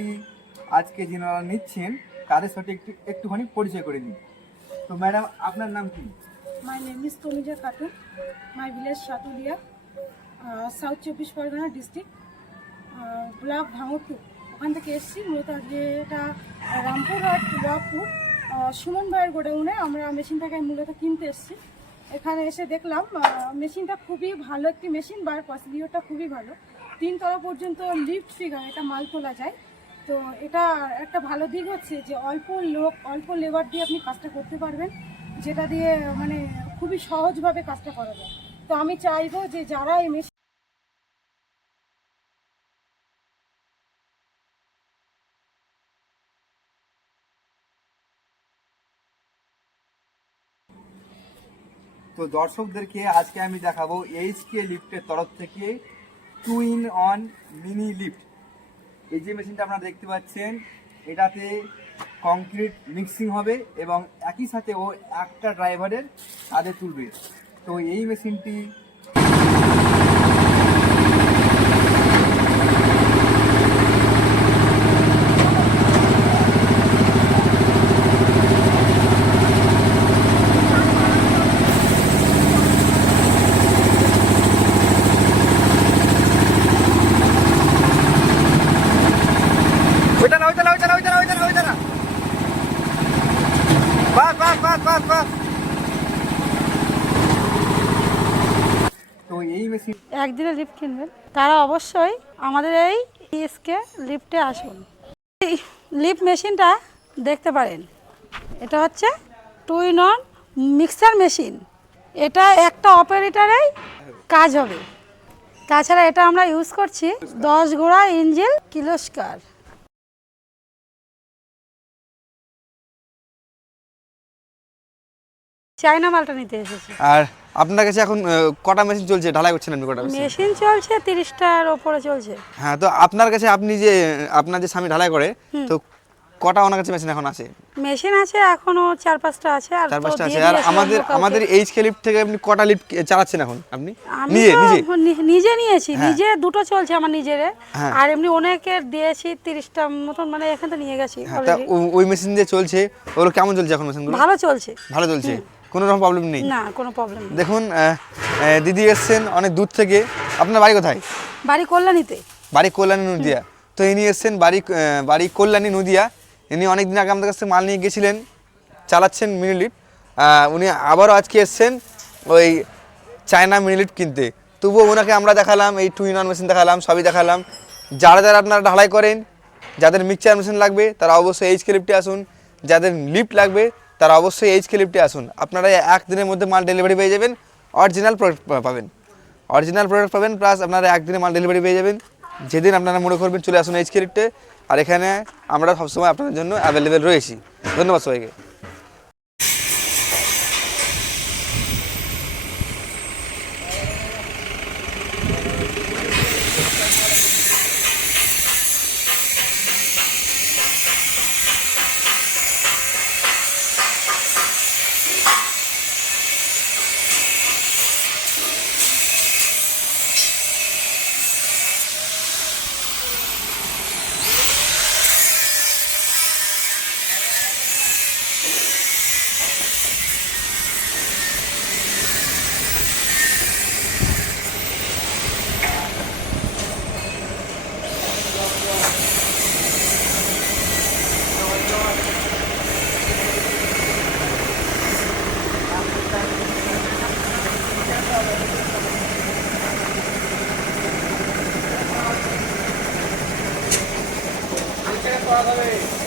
মেশিনটি আজকে যিনারা নিচ্ছেন তাদের সাথে একটুখানি পরিচয় করে নিই। তো ম্যাডাম, আপনার নাম কি? My name is Tomija Khatun. My village Shatulia, South 24 Pargana district, block Bhangarpur. ওখান থেকে এসেছি মূলত আজকে এটা রামপুরহাট ব্লকপুর সুমন ভাইয়ের গোডাউনে আমরা মেশিনটাকে মূলত কিনতে এসেছি। এখানে এসে দেখলাম মেশিনটা খুবই ভালো একটি মেশিন, বা প্রসিডিওরটা খুবই ভালো। 3 তলা পর্যন্ত লিফট ফিগার এটা মাল তোলা যায়। তো এটা একটা ভালো দিক হচ্ছে যে অল্প লেবার দিয়ে আপনি কাজটা করতে পারবেন, যেটা দিয়ে মানে খুবই সহজভাবে কাজটা করা যায়। তো আমি চাইবো যে যারা এই মেশিন তো দর্শকদেরকে আজকে আমি দেখাবো এইচকে লিফটের তরফ থেকে 2-in-1 মিনি লিফট। এই যে মেশিনটা আপনারা দেখতে পাচ্ছেন, এটাতে কংক্রিট মিক্সিং হবে এবং একই সাথে ও একটা ড্রাইভারের কাঁধে তুলবে। তো এই মেশিনটি তো এই মেশিন একদিনে লিফট কিনবেন তারা অবশ্যই আমাদের এই এইচকে লিফটে আসুন। এই লিফট মেশিনটা দেখতে পারেন, এটা হচ্ছে 2-in-1 মিক্সার মেশিন। এটা একটা অপারেটরেই কাজ হবে। তাছাড়া এটা আমরা ইউজ করছি 10 গোড়া ইঞ্জিল কিলোস্কার। চায়না মালটা নিতে এসেছি। আর আপনার কাছে এখন কটা মেশিন চলছে? ঢালাই করছেন আপনি কটা মেশিন চলছে 30টার উপরে চলছে। হ্যাঁ, তো আপনার কাছে আপনার যে স্বামী ঢালাই করে, তো কটা ওনার কাছে মেশিন এখন আছে? মেশিন আছে এখনো 4-5টা আছে। আর 4-5টা আছে। আর আমাদের এইচকে লিফট থেকে আপনি কটা লিফট চালাচ্ছেন এখন আপনি? নিজে নিয়েছি, নিজে 2টো চলছে আমার নিজের। আর এমনি অনেকের দিয়েছি 30টা মতন, মানে এখান থেকে নিয়ে গেছি অলরেডি। ওই মেশিন যে চলছে ওগুলো কেমন চলছে এখন? মেশিনগুলো ভালো চলছে, ভালো চলছে, কোনো রকম প্রবলেম নেই? না, কোনো প্রবলেম নেই। দেখুন, দিদি এসছেন অনেক দূর থেকে। আপনার বাড়ি কোথায়? বাড়ি কল্যাণীতে। বাড়ি কল্যাণী নদিয়া। তো ইনি এসছেন বাড়ি কল্যাণী নদিয়া। ইনি অনেকদিন আগে আমাদের কাছ থেকে মাল নিয়ে গেছিলেন, চালাচ্ছেন মিনি লিফট। উনি আবারও আজকে এসছেন ওই চায়না মিনি লিফট কিনতে। তবুও ওনাকে আমরা দেখালাম, এই 2-in-1 মেশিন দেখালাম, সবই দেখালাম। যারা আপনারা ঢালাই করেন, যাদের মিক্সচার মেশিন লাগবে তারা অবশ্যই এইচকে লিফটে আসুন। যাদের লিফট লাগবে তারা অবশ্যই এইচকে লিফটে আসুন। আপনারা একদিনের মধ্যে মাল ডেলিভারি পেয়ে যাবেন, অরিজিনাল প্রোডাক্ট পাবেন, প্লাস আপনারা একদিনে মাল ডেলিভারি পেয়ে যাবেন। যেদিন আপনারা মনে করবেন চলে আসুন এইচকে লিফটে। আর এখানে আমরা সবসময় আপনাদের জন্য অ্যাভেলেবেল রয়েছি। ধন্যবাদ সবাইকে। করা যাবে।